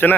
చిన్న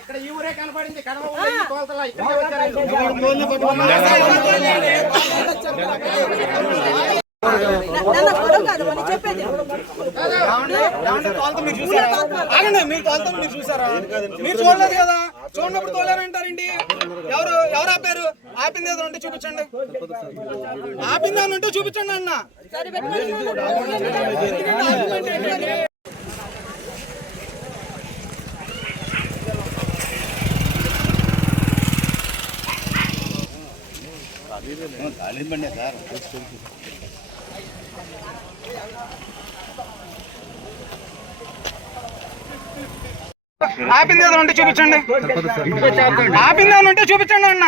ఇక్కడ ఈ ఊరే కనపడింది కడవ మీరు చూసారా? మీరు చూడలేదు కదా, చూడనప్పుడు తోలేరంటారండి. ఎవరు ఆపారు? ఆపింది ఏదో ఉంటే చూపించండి, ఆపింది అని ఉంటే చూపించండి అన్న. ఆపింది ఏదో ఉంటే చూపించండి, ఆపింది అని ఉంటే చూపించండి అన్న.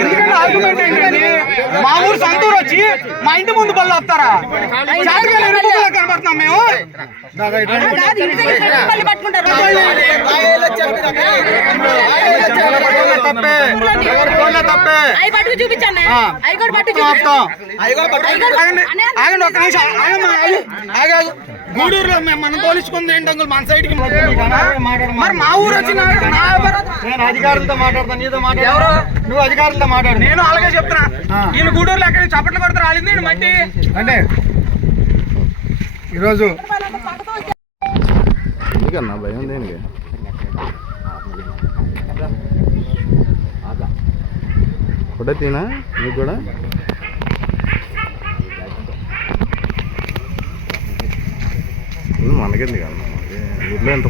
ఎందుకంటే ఆర్గ్యుమెంట్ ఏంటండి? మా ఊరు సంతూరు వచ్చి మా ఇంటి ముందు బళ్ళు వస్తారా? కనబడుతున్నాం మేము. ఆగండి ఒక్క నిమిషం, ఆగాగు. గూడూరులో మనం తోలించుకుంది ఏంటి అంకుల్? మన సైడ్కి మరి మా ఊరు వచ్చి నేను అధికారులతో మాట్లాడతాను, నీతో మాట్లాడు. నువ్వు అధికారులతో మాట్లాడు. నేను అలాగే చెప్తున్నా. ఈయన గూడూరులో ఎక్కడ చప్పట్లు కొడతారు రాలింది మట్టి అంటే ఈరోజు అన్న భయం దేనికి కూడా తినా నీకు కూడా మనకెంది కదా ఊర్లో ఎంత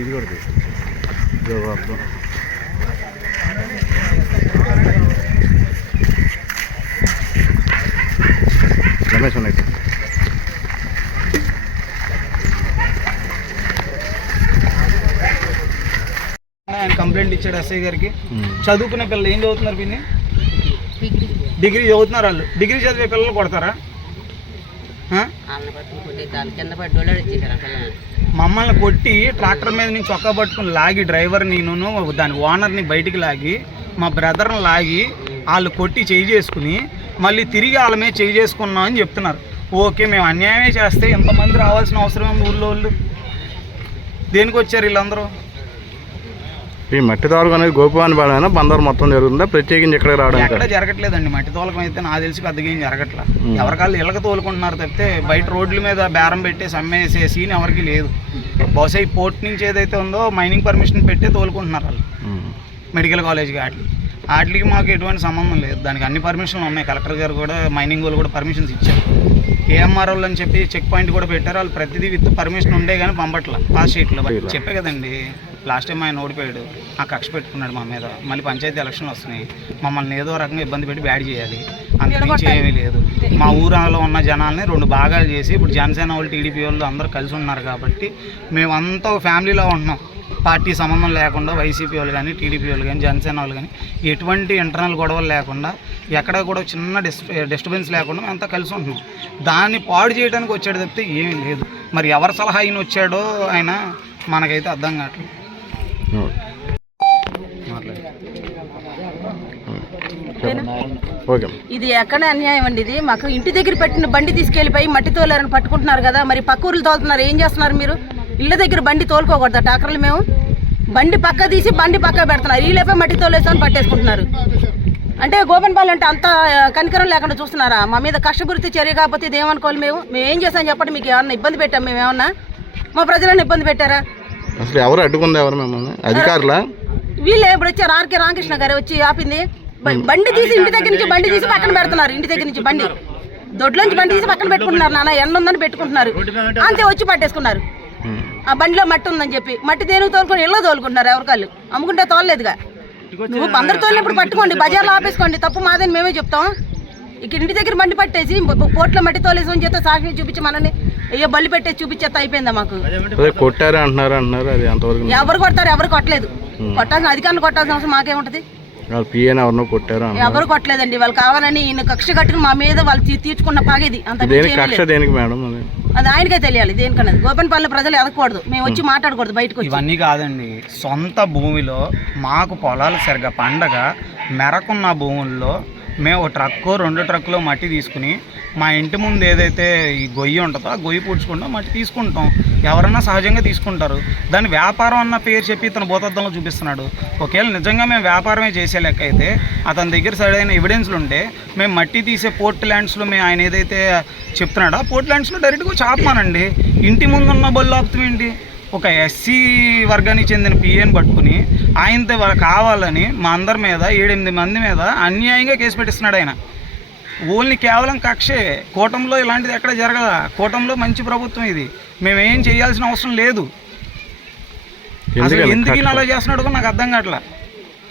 ఇది కొడుతుంది రమేష్ ఉన్నాయి. ఆయన కంప్లైంట్ ఇచ్చాడు ఎస్ఐ గారికి. చదువుకునే పిల్లలు ఏం చదువుతున్నారు? పిన్ని డిగ్రీ చదువుతున్నారు. వాళ్ళు డిగ్రీ చదివే పిల్లలు కొడతారా? మమ్మల్ని కొట్టి ట్రాక్టర్ మీద నుంచి చొక్కా పట్టుకుని లాగి డ్రైవర్ నేను దాని ఓనర్ని బయటికి లాగి మా బ్రదర్ని లాగి వాళ్ళు కొట్టి చేయి చేసుకుని మళ్ళీ తిరిగి వాళ్ళ మీద చేయి చేసుకున్నాం అని చెప్తున్నారు. ఓకే, మేము అన్యాయమే చేస్తే ఎంతమంది రావాల్సిన అవసరం ఊళ్ళో వాళ్ళు? దేనికి వచ్చారు వీళ్ళందరూ? ఈ మట్టి తోలకం అనేది గోపివానిపాలెం బందర్ మొత్తం జరుగుతుందా, ప్రత్యేకించి ఎక్కడికి రావడానికి? ఎక్కడ జరగట్లేదండి. మట్టి తోలకం అయితే నాకు తెలిసి పెద్దగా ఏం జరగట్లా. ఎవరికాళ్ళు ఇళ్ళకి తోలుకుంటున్నారు తప్పితే బయట రోడ్ల మీద బేరం పెట్టేసి అమ్మేసే సీన్ ఎవరికి లేదు. బహుశా ఈ పోర్ట్ నుంచి ఏదైతే ఉందో మైనింగ్ పర్మిషన్ పెట్టే తోలుకుంటున్నారు వాళ్ళు మెడికల్ కాలేజ్కి. వాటికి మాకు ఎటువంటి సంబంధం లేదు. దానికి అన్ని పర్మిషన్లు ఉన్నాయి. కలెక్టర్ గారు కూడా మైనింగ్ వాళ్ళు కూడా పర్మిషన్స్ ఇచ్చారు. ఏఎంఆర్ వాళ్ళు అని చెప్పి చెక్ పాయింట్ కూడా పెట్టారు. వాళ్ళు ప్రతిదీ విత్ పర్మిషన్ ఉండే కానీ పంపట్లా పాస్ షీట్లో. చెప్పే కదండి, లాస్ట్ టైం ఆయన ఓడిపోయాడు, ఆ కక్ష పెట్టుకున్నాడు మా మీద. మళ్ళీ పంచాయతీ ఎలక్షన్లు వస్తున్నాయి, మమ్మల్ని ఏదో రకంగా ఇబ్బంది పెట్టి బ్యాడ్ చేయాలి, అంతకుమించి ఏమీ లేదు. మా ఊరిలో ఉన్న జనాల్ని 2 భాగాలు చేసి ఇప్పుడు జనసేన వాళ్ళు టీడీపీ వాళ్ళు అందరూ కలిసి ఉన్నారు కాబట్టి మేమంతా ఫ్యామిలీలో ఉంటున్నాం. పార్టీ సంబంధం లేకుండా వైసీపీ వాళ్ళు కానీ టీడీపీ వాళ్ళు కానీ జనసేన వాళ్ళు కానీ ఎటువంటి ఇంటర్నల్ గొడవలు లేకుండా ఎక్కడ కూడా చిన్న డిస్టర్బెన్స్ లేకుండా మేము అంతా కలిసి ఉంటున్నాం. దాన్ని పాడు చేయడానికి వచ్చాడు తప్పితే ఏమీ లేదు. మరి ఎవరి సలహా ఆయన వచ్చాడో ఆయన మనకైతే అర్థం కావట్లేదు. ఇది ఎక్కడ అన్యాయం అండి. ఇది మాకు ఇంటి దగ్గర పెట్టిన బండి తీసుకెళ్ళిపోయి మట్టి తోలారని పట్టుకుంటున్నారు కదా, మరి పక్క ఊర్లు తోలుతున్నారు. ఏం చేస్తున్నారు మీరు? ఇళ్ళ దగ్గర బండి తోలుకోకూడదా ట్రాక్టర్లు? మేము బండి పక్క తీసి బండి పక్క పెడుతున్నారు, వీళ్ళపై మట్టి తోలేసామని పట్టేసుకుంటున్నారు. అంటే గోపన్పాలెం అంటే అంత కనికరం లేకుండా చూస్తున్నారా? మా మీద కష్టపూరిత చర్య కాకపోతే ఇది ఏమనుకోవాలి? మేము ఏం చేసామని చెప్పండి. మీకు ఏమన్నా ఇబ్బంది పెట్టాం? మేము ఏమన్నా మా ప్రజలను ఇబ్బంది పెట్టారా? అసలు ఎవరు అడ్డుకుంది? ఎవరు మిమ్మల్ని? అధికారులా? వీళ్ళే ఇప్పుడు వచ్చారు. ఆర్కే రామకృష్ణ గారు వచ్చి ఆపింది. బండి తీసి ఇంటి దగ్గర నుంచి బండి తీసి పక్కన పెడుతున్నారు. ఇంటి దగ్గర నుంచి బండి దొడ్లోంచి బండి తీసి పక్కన పెట్టుకుంటున్నారు. నాన్న ఎండ ఉందని పెట్టుకుంటున్నారు, అంతే వచ్చి పట్టేసుకున్నారు. ఆ బండిలో మట్టి ఉందని చెప్పి మట్టి దేనికి తోలుకొని ఇళ్ళో తోలుకుంటున్నారు. ఎవరికాళ్ళు అమ్ముకుంటే తోలలేదుగా. నువ్వు అందరు తోలినప్పుడు పట్టుకోండి, బజార్లో ఆపేసుకోండి, తప్పు మాదని మేమే చెప్తాం. ఇక్కడ ఇంటి దగ్గర బండి పట్టేసి పోట్లో మట్టి తోలేసి చేస్తే సాక్షి చూపించి మనల్ని అయ్యో బల్లి పెట్టేసి చూపించేస్తా అయిపోయిందా మాకు? కొట్టారు అంటున్నారు. అది అంతవరకు ఎవరు కొడతారు? ఎవరు కొట్టలేదు. కొట్టాల్సిన అధికారులు కొట్టాల్సిన అవసరం మాకేముంటది? కొట్టారు ఎవరు కొట్టలేదండి. వాళ్ళు కావాలని ఈయన కక్ష కట్టుకుని మా మీద వాళ్ళు తీర్చుకున్న పాగేది. అంత అది ఆయనకే తెలియాలి. దేనికన్నది గోపన్పాలెం ప్రజలు ఎదగకూడదు. మేము వచ్చి మాట్లాడకూడదు బయటకు. ఇవన్నీ కాదండి, సొంత భూమిలో మాకు పొలాలు సరిగా పండగ మెరకున్న భూముల్లో మేము 1 ట్రక్కు 2 ట్రక్కులో మట్టి తీసుకుని మా ఇంటి ముందు ఏదైతే ఈ గొయ్యి ఉంటుందో ఆ గొయ్యి పూడ్చుకుంటాం, మట్టి తీసుకుంటాం. ఎవరన్నా సహజంగా తీసుకుంటారు. దాన్ని వ్యాపారం అన్న పేరు చెప్పి ఇతను భూతద్దంలో చూపిస్తున్నాడు. ఒకవేళ నిజంగా మేము వ్యాపారమే చేసే లెక్క అయితే అతని దగ్గర సరైన ఎవిడెన్స్లు ఉంటే మేము మట్టి తీసే పోర్ట్ ల్యాండ్స్లో మేము ఆయన ఏదైతే చెప్తున్నాడో ఆ పోర్ట్ ల్యాండ్స్లో డైరెక్ట్గా చాపమానండి. ఇంటి ముందు ఉన్న బళ్ళు ఆపుతామేంటి? ఒక ఎస్సీ వర్గానికి చెందిన పిఏని పట్టుకుని ఆయనతో కావాలని మా అందరి మీద 7-8 మంది మీద అన్యాయంగా కేసు పెట్టిస్తున్నాడు ఆయన. ఓన్లీ కేవలం కక్షే. కూటమిలో ఇలాంటిది ఎక్కడ జరగదా. కూటమిలో మంచి ప్రభుత్వం ఇది. మేమేం చేయాల్సిన అవసరం లేదు. అసలు ఎందుకు ఈయన అలా చేస్తున్నాడు నాకు అర్థం కావట్లా.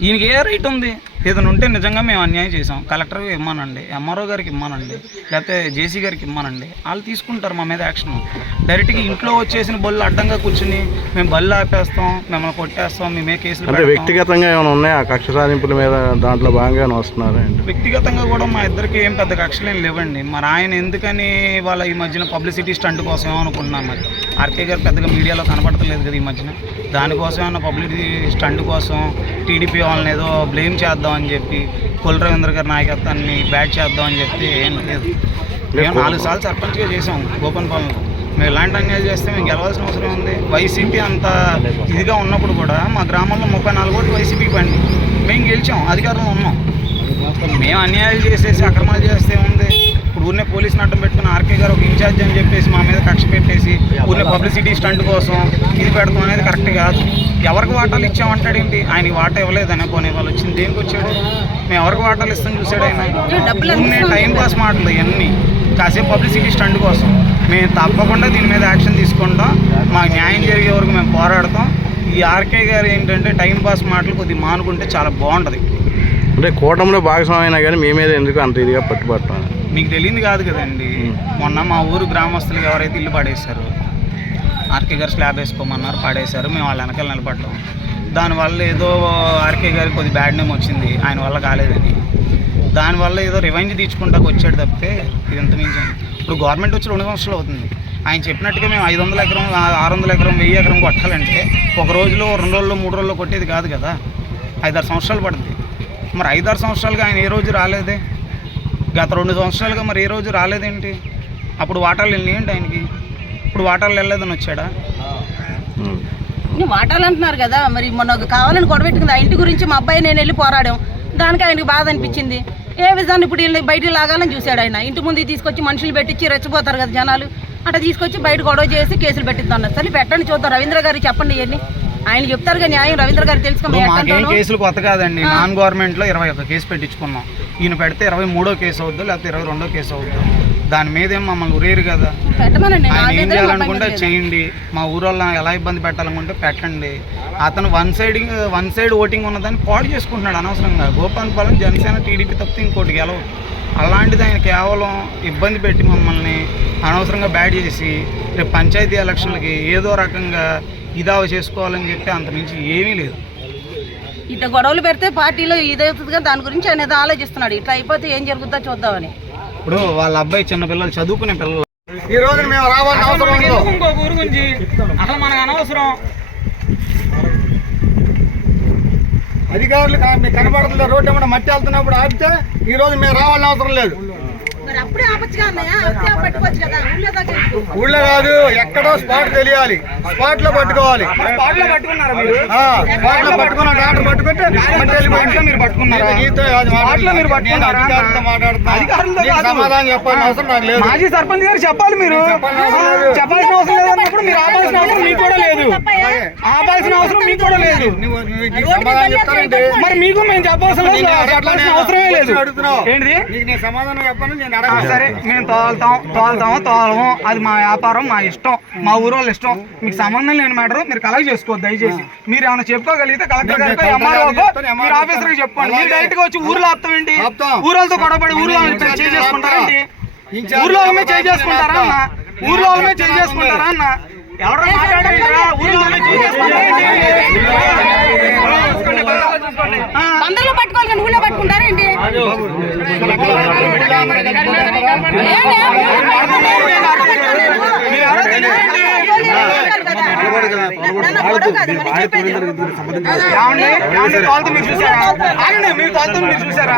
ఈయనకి ఏ రైట్ ఉంది? ఏదైనా ఉంటే నిజంగా మేము అన్యాయం చేసాం, కలెక్టర్కి ఇమ్మానండి, ఎంఆర్ఓ గారికి ఇమ్మానండి, లేకపోతే జేసీ గారికి ఇమ్మానండి, వాళ్ళు తీసుకుంటారు మా మీద యాక్షన్. డైరెక్ట్గా ఇంట్లో వచ్చేసిన బళ్ళు అడ్డంగా కూర్చుని మేము బళ్ళు ఆపేస్తాం, మిమ్మల్ని కొట్టేస్తాం, మేమే కేసులు అంటే వ్యక్తిగతంగా ఏమైనా ఉన్నాయా కక్ష సాధింపుల మీద? దాంట్లో భాగంగానే వస్తున్నారు. వ్యక్తిగతంగా కూడా మా ఇద్దరికి ఏం పెద్ద కక్షలు ఏం లేవండి. మరి ఆయన ఎందుకని వాళ్ళ ఈ మధ్యన పబ్లిసిటీ స్టంట్ కోసం ఏమనుకుంటున్నాం? మరి ఆర్కే గారు పెద్దగా మీడియాలో కనపడతలేదు కదా ఈ మధ్యన. దానికోసం ఏమన్నా పబ్లిసిటీ స్టంట్ కోసం టీడీపీ వాళ్ళని ఏదో బ్లేమ్ చేద్దాం అని చెప్పి కొల్లు రవీంద్ర గారి నాయకత్వాన్ని బ్యాట్ చేద్దాం అని చెప్పి ఏం లేదు. మేము 4 సార్లు సర్పంచ్గా చేసాం గోపన్పాలెంలో. మేము ఇలాంటి అన్యాయాలు చేస్తే మేము గెలవాల్సిన అవసరం ఉంది. వైసీపీ అంత ఇదిగా ఉన్నప్పుడు కూడా మా గ్రామంలో 34 ఓట్లు వైసీపీకి పండి మేము గెలిచాం, అధికారంలో ఉన్నాం. మేము అన్యాయాలు చేసేసి అక్రమాలు చేస్తే ఉంది. ఇప్పుడు ఊరినే పోలీసుని అడ్డం పెట్టుకుని ఆర్కే గారు ఒక ఇన్ఛార్జ్ అని చెప్పేసి మా మీద కక్ష పెట్టేసి ఊరినే పబ్లిసిటీ స్టంట్ కోసం ఇది పెడతాం అనేది కరెక్ట్ కాదు. ఎవరికి వాటాలు ఇచ్చామంటాడు ఏంటి? ఆయనకి వాటా ఇవ్వలేదని పోనీ వాళ్ళు వచ్చింది దేనికి వచ్చాడు? మేము ఎవరికి వాటాలు ఇస్తాం చూసాడు ఆయన. ఊరినే టైం పాస్ మాటలు ఇవన్నీ కాసేపు పబ్లిసిటీ స్టంట్ కోసం. మేము తప్పకుండా దీని మీద యాక్షన్ తీసుకుంటాం. మాకు న్యాయం జరిగే వరకు మేము పోరాడతాం. ఈ ఆర్కే గారు ఏంటంటే టైం పాస్ మాటలు కొద్దిగా మానుకుంటే చాలా బాగుంటుంది. అంటే కూటమిలో భాగస్వామైనా కానీ మీ మీద ఎందుకు అంత ఇదిగా పట్టుబడతాం? మీకు తెలియదు కాదు కదండి. మొన్న మా ఊరు గ్రామస్తులకు ఎవరైతే ఇల్లు పడేశారో ఆర్కే గారు స్లాబ్ వేసుకోమన్నారు, పడేశారు. మేము వాళ్ళ వెనకాల నిలబడ్డాం. దానివల్ల ఏదో ఆర్కే గారికి కొద్ది బ్యాడ్ నేమ్ వచ్చింది, ఆయన వల్ల కాలేదని. దానివల్ల ఏదో రివెంజ్ తీర్చుకుంటాకు వచ్చాడు తప్పితే ఇది ఎంత మించి. ఇప్పుడు గవర్నమెంట్ వచ్చి 2 సంవత్సరాలు అవుతుంది. ఆయన చెప్పినట్టుగా మేము 500 ఎకరం 600 ఎకరం 1000 ఎకరం కొట్టాలంటే ఒక రోజులో 2 రోజుల్లో 3 రోజుల్లో కొట్టేది కాదు కదా. 5-6 సంవత్సరాలు పడుతుంది. మరి 5-6 సంవత్సరాలుగా ఆయన ఏ రోజు రాలేదే. గత 2 సంవత్సరాలుగా మరి ఏ రోజు రాలేదేంటి? అప్పుడు వాటాలు వెళ్ళినాయండి ఆయనకి. ఇప్పుడు వాటాలు వెళ్ళలేదని వచ్చాడా? నువ్వు వాటాలంటున్నారు కదా, మరి మొన్న కావాలని గొడవెట్టుకుంది ఆ ఇంటి గురించి మా అబ్బాయి నేను వెళ్ళి పోరాడాం, దానికి ఆయనకు బాధ అనిపించింది. ఏ విధాన్ని ఇప్పుడు వీళ్ళని బయటికి లాగాలని చూశాడు ఆయన. ఇంటి ముందు తీసుకొచ్చి మనుషులు పెట్టించి రెచ్చిపోతారు కదా జనాలు, అట్లా తీసుకొచ్చి బయట గొడవ చేసి కేసులు పెట్టిద్దాం. సరే పెట్టండి చూద్దాం. రవీంద్ర గారికి చెప్పండి ఇవన్నీ, ఆయన చెప్తారు న్యాయం. రవీంద్ర గారు మాకేం కేసులు కొత్త కాదండి. నాన్ గవర్నమెంట్ లో 21 కేసు పెట్టించుకున్నాం. ఈయన పెడితే 23వ కేసు అవుద్దు, లేకపోతే 22వ కేసు అవుద్దు. దాని మీద ఏం మమ్మల్ని ఉరేరు కదా. ఆయన ఏం చేయాలనుకుంటే చేయండి, మా ఊరోళ్ళ ఎలా ఇబ్బంది పెట్టాలనుకుంటే పెట్టండి. అతను వన్ సైడ్ ఓటింగ్ ఉన్నదాన్ని పాడు చేసుకుంటున్నాడు అనవసరంగా. గోపాలపాలెం జనసేన టీడీపీ తప్పితే ఇంకోటి గెలవు. అలాంటిది ఆయన కేవలం ఇబ్బంది పెట్టి మమ్మల్ని అనవసరంగా బ్యాడ్ చేసి రేపు పంచాయతీ ఎలక్షన్లకి ఏదో రకంగా ఇదావ చేసుకోవాలని చెప్పి అంతమించి ఏమీ లేదు. ఇట్లా గొడవలు పెడితే పార్టీలో ఇదవుతుందిగా, దాని గురించి ఆయన ఏదో ఆలోచిస్తున్నాడు. ఇట్లా అయిపోతే ఏం జరుగుతుందో చూద్దామని. ఇప్పుడు వాళ్ళ అబ్బాయి చిన్న పిల్లలు, చదువుకునే పిల్లలు. ఈ రోజు మేము రావాల్సిన అవసరం ఉండదు. ఇంకో ఊరు గురించి అసలు మనకు అనవసరం. అధికారులు కనబడుతుంది రోడ్డు ఏమన్నా మట్టి వెళ్తున్నప్పుడు ఆపితే ఈ రోజు మేము రావాల్సిన అవసరం లేదు. మరి అప్పుడే ఆపచ్చు కదా, పట్టుకోవచ్చు కదా. ఊళ్ళో కాదు, ఎక్కడో స్పాట్ తెలియాలి, స్పాట్ లో పట్టుకోవాలి. స్పాట్ లో పట్టుకున్నారా మీరు? స్పాట్ లో పట్టుకున్న డాక్టర్ పట్టుకుంటే మీరు పట్టుకున్నారా? అధికారులతో మాట్లాడుతున్నా, సమాధానం చెప్పాల్సిన అవసరం నాకు లేదు. మాజీ సర్పంచ్ గారు చెప్పాలి. మీరు చెప్పాల్సిన అవసరం లేదన్నప్పుడు మీరు ఆపాల్సిన అవసరం మీకు కూడా లేదు. ఆపాల్సిన అవసరం మీకు కూడా లేదు. సమాధానం చెప్తానంటే మరి మీకు మేము చెప్పాల్సిన అవసరమే లేదు. ఏంటిది? నీకు నేను సమాధానం చెప్పాను. నేను సరే, మేము తోలము, అది మా వ్యాపారం, మా ఇష్టం, మా ఊరోళ్ళ ఇష్టం. మీకు సంబంధం లేని మ్యాటర్ మీరు కలెక్ట్ చేసుకోవద్దు దయచేసి. మీరు ఏమైనా చెప్పుకోగలిగితే కలెక్టర్ గారితో, ఎంఆర్ఓతో, మీరు ఆఫీసర్కి చెప్పండి. మీరు డైరెక్ట్ గా వచ్చి ఊర్లో ఆపుతాం ఏంటి? ఊరోళ్ళతో గొడవపడి ఊర్లో చేసుకుంటారా ఏంటి? ఊర్లో చేసుకుంటారా అన్న? ఊర్లో చేసుకుంటారా అన్న? ఎవరో మాట్లాడారు ఊర్లో అందరిలో పట్టుకోవాలి కానీ ఊళ్ళో పట్టుకుంటారా ఏంటి? మీరు చూసారా?